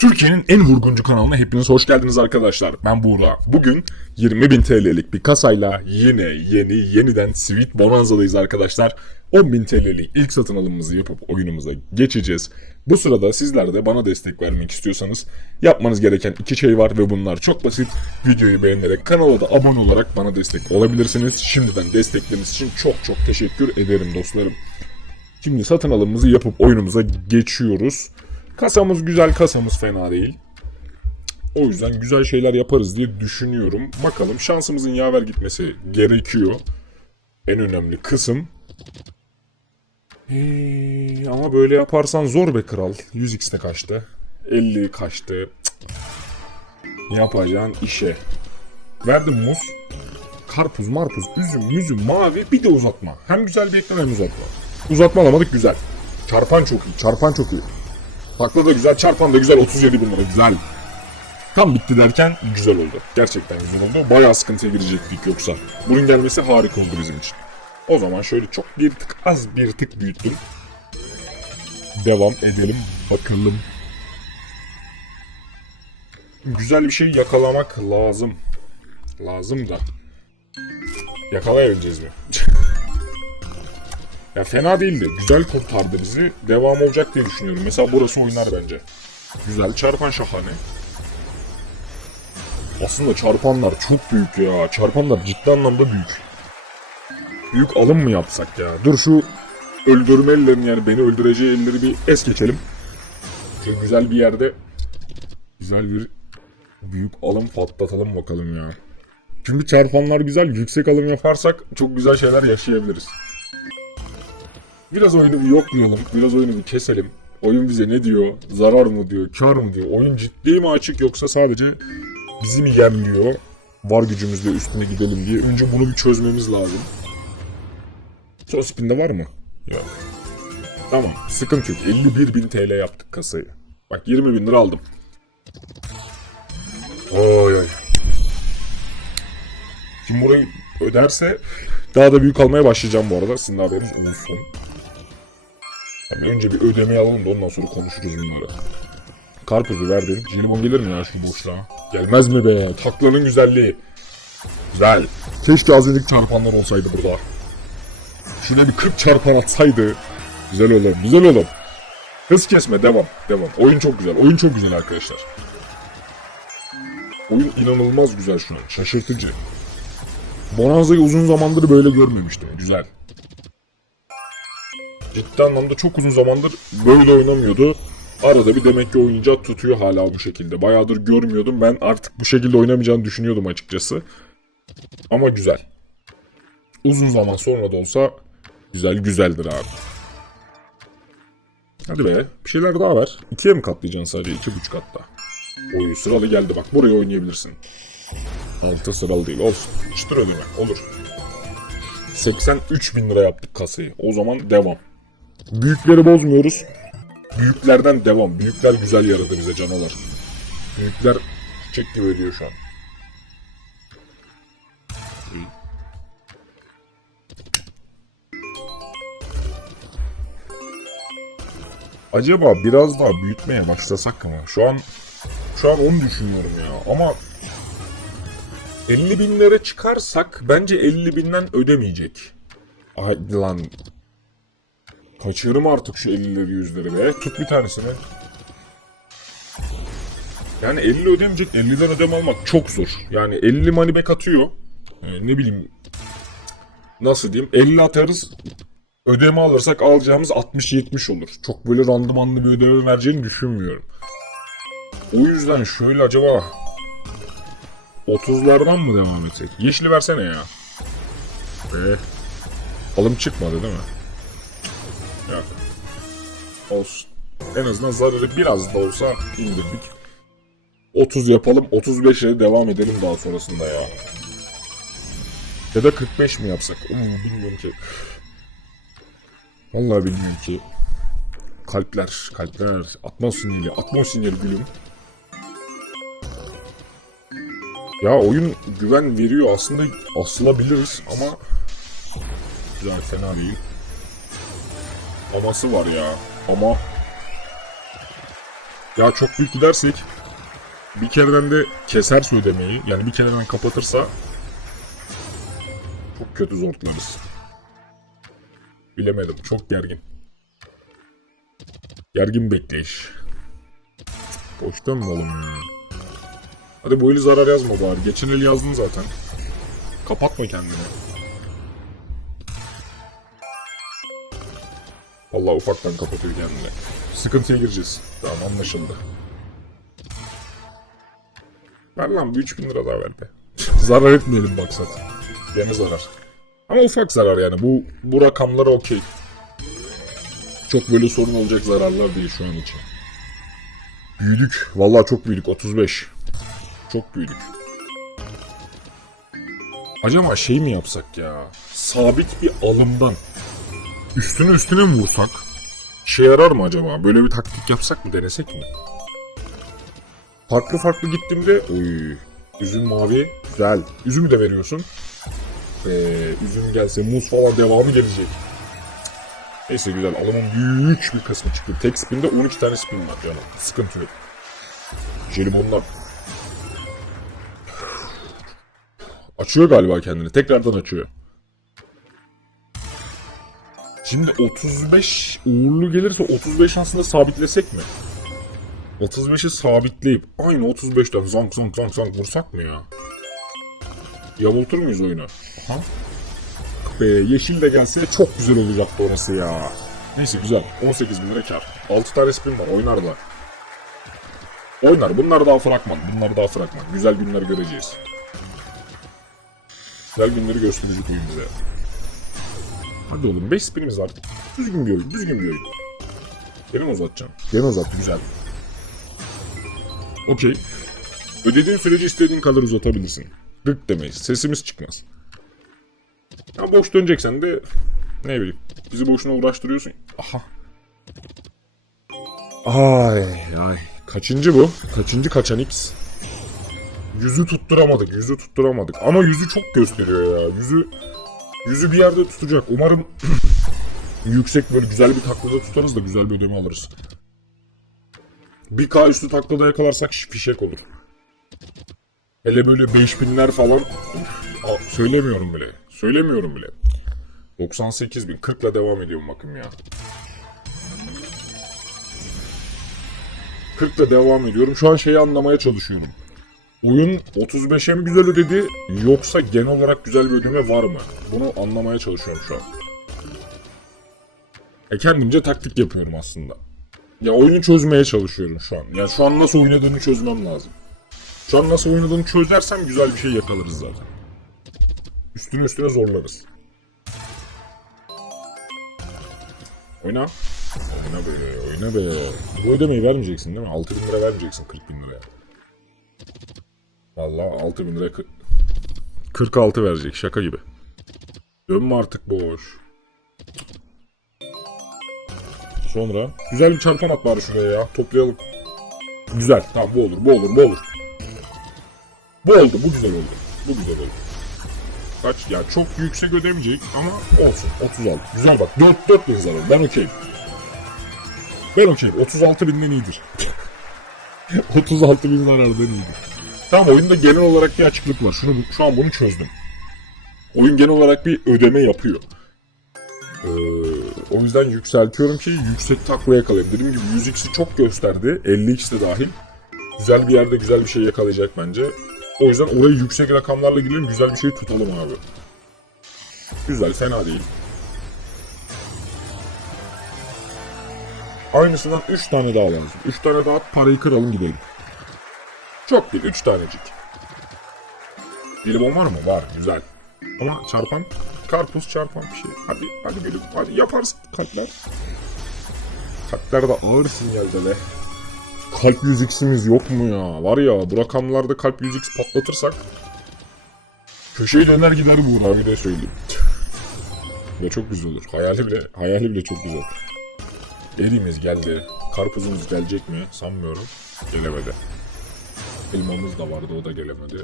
Türkiye'nin en vurguncu kanalına hepiniz hoş geldiniz arkadaşlar. Ben Buğra. Bugün 20.000 TL'lik bir kasayla yine yeni yeniden Sweet Bonanza'dayız arkadaşlar. 10.000 TL'lik ilk satın alımımızı yapıp oyunumuza geçeceğiz. Bu sırada sizler de bana destek vermek istiyorsanız yapmanız gereken iki şey var ve bunlar çok basit. Videoyu beğenerek kanala da abone olarak bana destek olabilirsiniz. Şimdiden destekleriniz için çok çok teşekkür ederim dostlarım. Şimdi satın alımımızı yapıp oyunumuza geçiyoruz. Kasamız güzel, kasamız fena değil. O yüzden güzel şeyler yaparız diye düşünüyorum. Bakalım şansımızın yaver gitmesi gerekiyor. En önemli kısım. Ee, ama böyle yaparsan zor be kral. 100x'te kaçtı. 50 kaçtı. Cık. Yapacağın işe. Verdim muz. Karpuz, marpuz, üzüm, müzüm, mavi bir de uzatma. Hem güzel bir ekran hem uzatma. Uzatma alamadık güzel. Çarpan çok iyi. Çarpan çok iyi. Takla da güzel, çarpan da güzel. 37 bin lira güzel. Tam bitti derken güzel oldu. Gerçekten güzel oldu. Bayağı sıkıntıya girecektik yoksa. Bunun gelmesi harika oldu bizim için. O zaman şöyle çok bir tık az bir tık büyüttüm. Devam edelim bakalım. Güzel bir şey yakalamak lazım. Lazım da. Yakalayabileceğiz mi? ya fena değildi. Güzel kurtardı bizi. Devam olacak diye düşünüyorum. Mesela burası oynar bence. Güzel. Çarpan şahane. Aslında çarpanlar çok büyük ya. Çarpanlar ciddi anlamda büyük. Büyük alım mı yapsak ya? Dur şu öldürme ellerini yani beni öldüreceği elleri bir es geçelim. Şöyle güzel bir yerde güzel bir büyük alım patlatalım bakalım ya. Çünkü çarpanlar güzel, yüksek alım yaparsak çok güzel şeyler yaşayabiliriz. Biraz oyunu bir yoklayalım, biraz oyunu bir keselim. Oyun bize ne diyor? Zarar mı diyor, kar mı diyor? Oyun ciddi mi açık yoksa sadece bizi mi yemliyor? Var gücümüzle üstüne gidelim diye. Önce bunu bir çözmemiz lazım. Son spinde var mı? Yok. Tamam, sıkıntı yok. 51 bin TL yaptık kasayı. Bak 20 bin lira aldım. Oy oy. Şimdi burayı öderse daha da büyük almaya başlayacağım bu arada. Sizin haberiniz olsun. Yani önce bir ödemeyi alalım da ondan sonra konuşuruz bunları. Karpuzu verdim. Jelibon gelir mi ya şu boşluğa? Gelmez mi be? Taklanın güzelliği. Güzel. Keşke az önceki çarpanlar olsaydı burada. Şuraya bir 40 çarpan atsaydı. Güzel olur. Güzel olur. Hız kesme. Devam. Devam. Oyun çok güzel. Oyun çok güzel arkadaşlar. Oyun inanılmaz güzel şu an. Şaşırtıcı. Bonanza'yı uzun zamandır böyle görmemiştim. Güzel. Ciddi anlamda çok uzun zamandır böyle oynamıyordu. Arada bir demek ki oyuncağı tutuyor hala bu şekilde. Bayağıdır görmüyordum. Ben artık bu şekilde oynamayacağını düşünüyordum açıkçası. Ama güzel. Uzun zaman sonra da olsa güzel güzeldir abi. Hadi be. Bir şeyler daha ver. İkiye mi katlayacaksın sadece? İki buçuk hatta. Oyu sıralı geldi bak. Buraya oynayabilirsin. Altı sıralı değil. Olsun. Çıtır ödeme. Olur. 83 bin lira yaptık kasayı. O zaman devam. Büyükleri bozmuyoruz. Büyüklerden devam. Büyükler güzel yaradı bize canavar. Büyükler çiçek gibi ödüyor şu an. Acaba biraz daha büyütmeye başlasak mı? Şu an şu an onu düşünüyorum ya. Ama 50 binlere çıkarsak bence 50 binden ödemeyecek. Ay lan. Kaçırım artık şu 50'leri 100'leri be. Tut bir tanesini. Yani 50 ödemeyecek 50'den ödeme almak çok zor. Yani 50 money back atıyor. Ee, ne bileyim. Nasıl diyeyim? 50 atarız. Ödeme alırsak alacağımız 60-70 olur. Çok böyle randımanlı bir ödeme vereceğini düşünmüyorum. O yüzden şöyle acaba 30'lardan mı devam etsek? Yeşili versene ya. Be. Alım çıkmadı değil mi? Yok. Olsun. En azından zararı biraz da olsa indirdik. 30 yapalım. 35'e devam edelim daha sonrasında ya. Ya da 45 mi yapsak? Hmm, bilmiyorum ki. Vallahi bilmiyorum ki. Kalpler, kalpler. Atmos sinyali, atmos sinyali gülüm. Ya oyun güven veriyor aslında asılabiliriz ama güzel fena değil. Aması var ya ama Ya çok büyük gidersek bir kereden de keserse ödemeyi yani bir kereden kapatırsa çok kötü zortlarız. Bilemedim. Çok gergin. Gergin bekleyiş. Boştan mı oğlum? Hadi bu eli zarar yazma bari. Geçen el yazdın zaten. Kapatma kendini. Allah ufaktan kapatıyor kendini. Sıkıntıya gireceğiz. Tamam anlaşıldı. Ver lan bir 3000 lira daha ver be. zarar etmeyelim maksat. Gene zarar. Ama ufak zarar yani. Bu bu rakamlara okey. Çok böyle sorun olacak zararlar değil şu an için. Büyüdük. Vallahi çok büyüdük. 35. Çok büyüdük. Acaba şey mi yapsak ya? Sabit bir alımdan üstüne üstüne mi vursak? Şey yarar mı acaba? Böyle bir taktik yapsak mı? Denesek mi? Farklı farklı gittiğimde oy, üzüm mavi güzel. Üzümü de veriyorsun. Ee, üzüm gelse muz falan devamı gelecek. Neyse güzel. Alımın büyük bir kısmı çıktı. Tek spinde 12 tane spin var canım. Sıkıntı yok. Jelibonlar. Açıyor galiba kendini. Tekrardan açıyor. Şimdi 35 uğurlu gelirse 35 aslında sabitlesek mi? 35'i sabitleyip aynı 35'ten zank zank zank zank vursak mı ya? Yamultur muyuz oyunu? Aha. Be, yeşil de gelse çok güzel olacaktı orası ya. Neyse güzel. 18 bin lira kar. 6 tane spin var. Oynar da. Oynar. Bunlar daha fragman. Bunlar daha fragman. Güzel günler göreceğiz. Güzel günleri gösterecek oyun bize. Hadi oğlum 5 spinimiz var. Düzgün bir oyun. Düzgün bir oyun. Gene mi uzatacaksın? Gene uzat. Güzel. Okey. Ödediğin sürece istediğin kadar uzatabilirsin. Gık demeyiz. Sesimiz çıkmaz. Ya boş döneceksen de ne bileyim bizi boşuna uğraştırıyorsun. Aha. Ay ay. Kaçıncı bu? Kaçıncı kaçan X? Yüzü tutturamadık, yüzü tutturamadık. Ama yüzü çok gösteriyor ya. Yüzü yüzü bir yerde tutacak. Umarım yüksek böyle güzel bir taklada tutarız da güzel bir ödeme alırız. Bir K üstü taklada yakalarsak fişek olur. Hele böyle 5000'ler falan aa, söylemiyorum bile. Söylemiyorum bile. 98 bin 40 ile devam ediyorum bakın ya. 40 ile devam ediyorum. Şu an şeyi anlamaya çalışıyorum. Oyun 35'e mi güzel ödedi yoksa genel olarak güzel bir ödeme var mı? Bunu anlamaya çalışıyorum şu an. E kendimce taktik yapıyorum aslında. Ya oyunu çözmeye çalışıyorum şu an. Ya şu an nasıl oynadığını çözmem lazım. Şu an nasıl oynadığını çözersem güzel bir şey yakalarız zaten. Üstüne üstüne zorlarız. Oyna. Oyna be, oyna be. Bu ödemeyi vermeyeceksin değil mi? 6 bin lira vermeyeceksin 40 bin liraya. Vallahi 6 bin lira kı- 46 verecek şaka gibi. Dönme artık boş. Sonra güzel bir çarpan at bari şuraya ya. Toplayalım. Güzel. Tamam bu olur, bu olur, bu olur. Bu oldu, bu güzel oldu. Bu güzel oldu. Kaç? Ya çok yüksek ödemeyecek ama olsun. 36. Güzel bak. 4, 4 bin zarar. Ben okeyim. Ben okeyim. 36 binden iyidir. 36 bin zarardan iyidir. Tamam oyunda genel olarak bir açıklık var. Şunu, şu an bunu çözdüm. Oyun genel olarak bir ödeme yapıyor. Ee, o yüzden yükseltiyorum ki yüksek takla yakalayayım. Dediğim gibi 100x'i çok gösterdi. 50x de dahil. Güzel bir yerde güzel bir şey yakalayacak bence. O yüzden oraya yüksek rakamlarla girelim. Güzel bir şey tutalım abi. Güzel, fena değil. Aynısından 3 tane daha lazım. 3 tane daha parayı kıralım gidelim. Çok değil, 3 tanecik. Jelibon var mı? Var, güzel. Ama çarpan, karpuz çarpan bir şey. Hadi, hadi gelin, hadi yaparsın kalpler. Kalpler de ağır sinyalde be. Kalp 100x'imiz yok mu ya? Var ya bu rakamlarda kalp 100x patlatırsak köşeyi döner gider bu abi de söyleyeyim. Ve çok güzel olur. Hayali bile, hayali bile çok güzel. Elimiz geldi. Karpuzumuz gelecek mi? Sanmıyorum. Gelemedi. Elmamız da vardı o da gelemedi.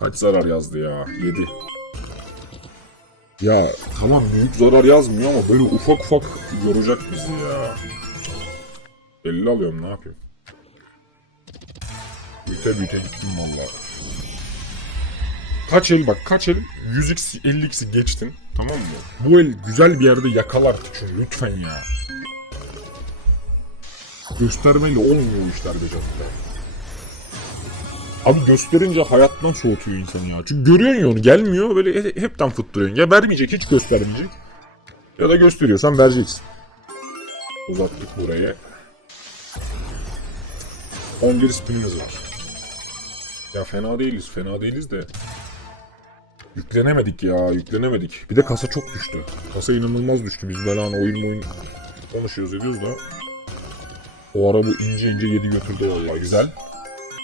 Kaç zarar yazdı ya? 7. Ya tamam büyük zarar yazmıyor ama böyle ufak ufak yoracak bizi ya. 50 alıyorum ne yapayım? Büyüte büyüte gittim valla. Kaç el bak kaç el 100x 50x'i geçtin tamam mı? Bu el güzel bir yerde yakalar çünkü lütfen ya. Göstermeyle olmuyor işler be canım. Abi gösterince hayattan soğutuyor insanı ya. Çünkü görüyorsun ya onu gelmiyor böyle he- hepten fıttırıyorsun. Ya vermeyecek hiç göstermeyecek. Ya da gösteriyorsan vereceksin. Uzattık burayı. 11 spinimiz var. Ya fena değiliz fena değiliz de. Yüklenemedik ya yüklenemedik. Bir de kasa çok düştü. Kasa inanılmaz düştü. Biz böyle hani oyun oyun konuşuyoruz ediyoruz da. O ara bu ince ince yedi götürdü vallahi güzel.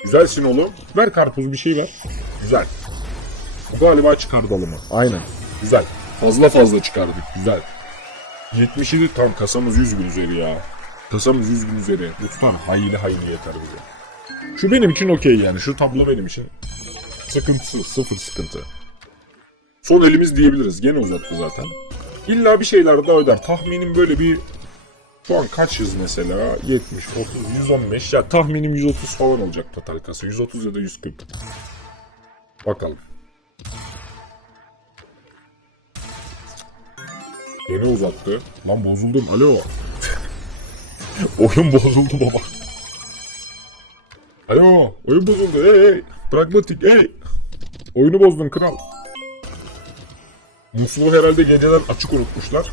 Güzelsin oğlum. Ver karpuz bir şey ver. Güzel. Bu galiba çıkardı alımı. Aynen. Güzel. Fazla fazla çıkardık. Güzel. 77 tam kasamız 100 bin üzeri ya. Kasamız 100 bin üzeri. Bu tutar hayli hayli yeter bize. Şu benim için okey yani. Şu tablo benim için sıkıntısız. Sıfır sıkıntı. Son elimiz diyebiliriz. Gene uzattı zaten. İlla bir şeyler daha öder. Tahminim böyle bir şu an kaç yüz mesela? 70, 30, 115. Ya tahminim 130 falan olacak total kasa. 130 ya da 140. Bakalım. Yeni uzattı. Lan bozuldum. Alo. Oyun bozuldu baba. Alo. Oyun bozuldu. Hey hey. Pragmatik hey. Oyunu bozdun kral. Musluğu herhalde geceler açık unutmuşlar.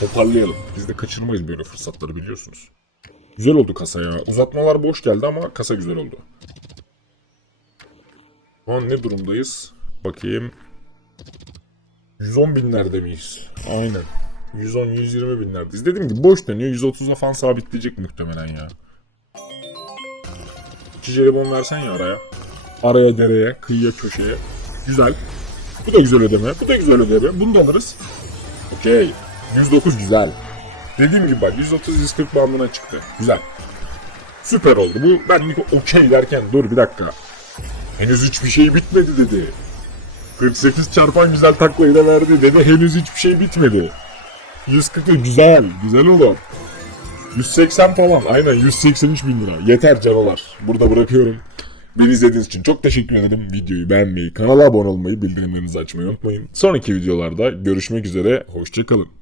Toparlayalım. Biz de kaçırmayız böyle fırsatları biliyorsunuz. Güzel oldu kasa ya. Uzatmalar boş geldi ama kasa güzel oldu. Şu an ne durumdayız? Bakayım. 110 binlerde miyiz? Aynen. 110-120 binlerdeyiz. Dediğim gibi boş dönüyor. 130'a falan sabitleyecek muhtemelen ya. İki jelibon versen ya araya. Araya dereye, kıyıya köşeye. Güzel. Bu da güzel ödeme. Bu da güzel ödeme. Bunu da alırız. Okey. 109 güzel. Dediğim gibi bak 130-140 bandına çıktı. Güzel. Süper oldu. Bu ben ilk okey derken dur bir dakika. Henüz hiçbir şey bitmedi dedi. 48 çarpan güzel taklayı da verdi dedi. Henüz hiçbir şey bitmedi. 140 güzel. Güzel oğlum. 180 falan. Aynen 183 bin lira. Yeter canavar. Burada bırakıyorum. Beni izlediğiniz için çok teşekkür ederim. Videoyu beğenmeyi, kanala abone olmayı, bildirimlerinizi açmayı unutmayın. Sonraki videolarda görüşmek üzere. Hoşçakalın.